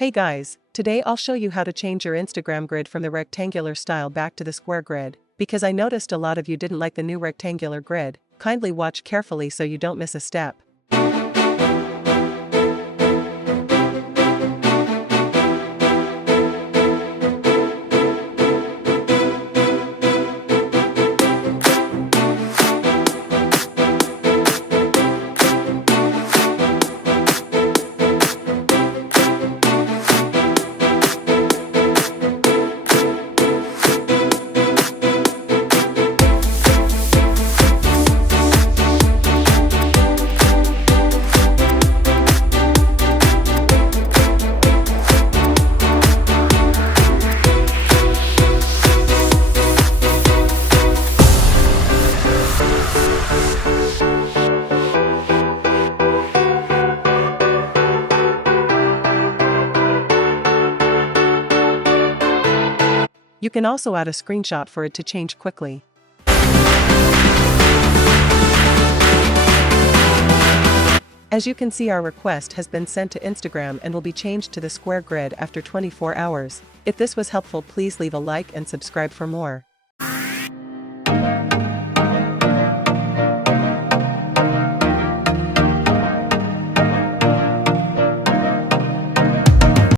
Hey guys, today I'll show you how to change your Instagram grid from the rectangular style back to the square grid, because I noticed a lot of you didn't like the new rectangular grid. Kindly watch carefully so you don't miss a step. You can also add a screenshot for it to change quickly. As you can see, our request has been sent to Instagram and will be changed to the square grid after 24 hours. If this was helpful, please leave a like and subscribe for more.